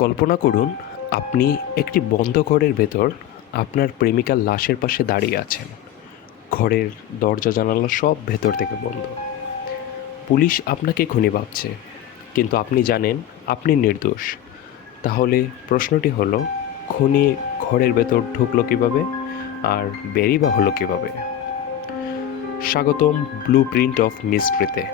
কল্পনা করুন আপনি একটি বন্ধ ঘরের ভেতর আপনার প্রেমিকার লাশের পাশে দাঁড়িয়ে আছেন। ঘরের দরজা জানালা সব ভেতর থেকে বন্ধ। পুলিশ আপনাকে খুনি ভাবছে, কিন্তু আপনি জানেন আপনি নির্দোষ। তাহলে প্রশ্নটি হলো, খুনি ঘরের ভেতর ঢুকলো কীভাবে আর বেরিয়ে বা হলো কীভাবে? স্বাগতম ব্লু প্রিন্ট অফ মিস্ট্রিতে।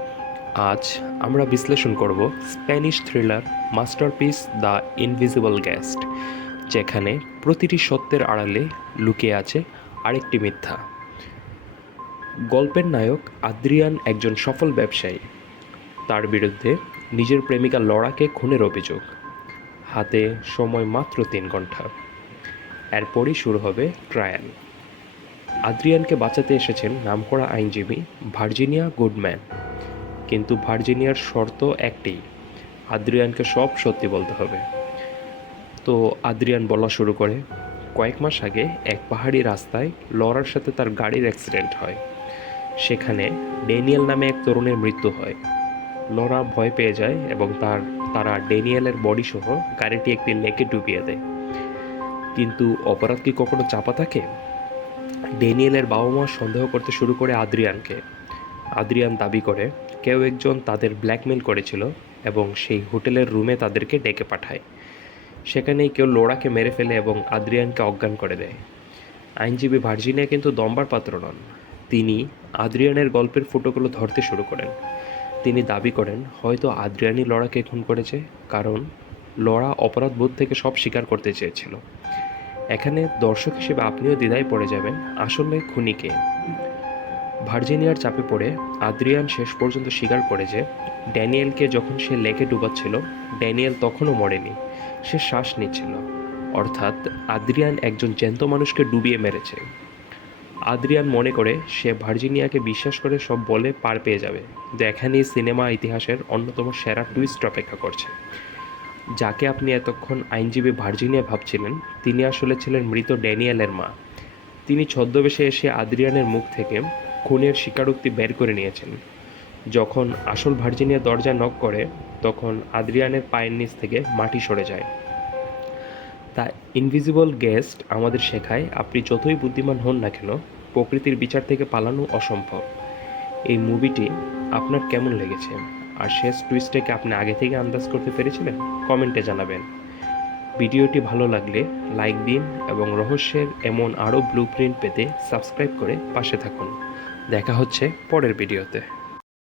আজ আমরা বিশ্লেষণ করব Spanish thriller masterpiece the invisible guest, যেখানে প্রতিটি সত্যের আড়ালে লুকিয়ে আছে আরেকটি মিথ্যা। গল্পের নায়ক আদ্রিয়ান একজন সফল ব্যবসায়ী। তার বিরুদ্ধে নিজের প্রেমিকা লরাকে খুনের অভিযোগ। হাতে সময় মাত্র 3 ঘন্টা। এরপরই শুরু হবে ট্রায়াল। আদ্রিয়ানকে বাঁচাতে এসেছেন নামকরা আইনজীবী ভার্জিনিয়া গুডম্যান। কিন্তু ভার্জিনিয়ার শর্ত একটাই, আদ্রিয়ানকে সব সত্যি বলতে হবে। তো আদ্রিয়ান বলা শুরু করে, কয়েক মাস আগে এক পাহাড়ি রাস্তায় লরার সাথে তার গাড়ির অ্যাক্সিডেন্ট হয়। সেখানে ড্যানিয়েল নামে এক তরুণের মৃত্যু হয়। লরা ভয় পেয়ে যায় এবং তারা ড্যানিয়েলের বডি সহ গাড়িটি একটি লেকে ডুবিয়ে দেয়। কিন্তু অপরাধ কি কখনো চাপা থাকে? ড্যানিয়েলের বাবা মা সন্দেহ করতে শুরু করে আদ্রিয়ানকে। আদ্রিয়ান দাবি করে কেউ একজন তাদের ব্ল্যাকমেল করেছিল এবং সেই হোটেলের রুমে তাদেরকে ডেকে পাঠায়। সেখানেই কেউ লোরাকে মেরে ফেলে এবং আদ্রিয়ানকে অজ্ঞান করে দেয়। আইনজীবী ভার্জিনিয়া কিন্তু দম্বার পাত্র নন। তিনি আদ্রিয়ানের গল্পের ফুটোগুলো ধরতে শুরু করেন। তিনি দাবি করেন হয়তো আদ্রিয়ানই লরাকে খুন করেছে, কারণ লরা অপরাধবোধ থেকে সব স্বীকার করতে চেয়েছিল। এখানে দর্শক হিসেবে আপনিও দ্বিধায় পড়ে যাবেন, আসলে খুনি কে? ভার্জিনিয়ার চাপে পড়ে আদ্রিয়ান শেষ পর্যন্ত স্বীকার করে যে ড্যানিয়েলকে যখন সে লেকে ডুবাচ্ছিল, ড্যানিয়েল তখনও মরেনি, সে শ্বাস নিচ্ছিল। অর্থাৎ আদ্রিয়ান একজন জ্যান্ত মানুষকে ডুবিয়ে মেরেছে। আদ্রিয়ান মনে করে সে ভার্জিনিয়াকে বিশ্বাস করে সব বলে পার পেয়ে যাবে, কিন্তু এখানেই সিনেমা ইতিহাসের অন্যতম সেরা টুইস্ট অপেক্ষা করছে। যাকে আপনি এতক্ষণ আইনজীবী ভার্জিনিয়া ভাবছিলেন, তিনি আসলে ছিলেন মৃত ড্যানিয়েলের মা। তিনি ছদ্মবেশে এসে আদ্রিয়ানের মুখ থেকে খুনের স্বীকারোক্তি বের করে নিয়েছেন। যখন আসল ভার্জিনিয়া দরজা নক করে, তখন আদ্রিয়ানের পায়ের নিচ থেকে মাটি সরে যায়। তা ইনভিজিবল গেস্ট আমাদের শেখায়, আপনি যতই বুদ্ধিমান হন না কেন, প্রকৃতির বিচার থেকে পালানো অসম্ভব। এই মুভিটি আপনার কেমন লেগেছে? আর শেষ টুইস্টটাকে আপনি আগে থেকে আন্দাজ করতে পেরেছিলেন? কমেন্টে জানাবেন। ভিডিওটি ভালো লাগলে লাইক দিন এবং রহস্যের এমন আরও ব্লু প্রিন্ট পেতে সাবস্ক্রাইব করে পাশে থাকুন। দেখা হচ্ছে পরের ভিডিওতে।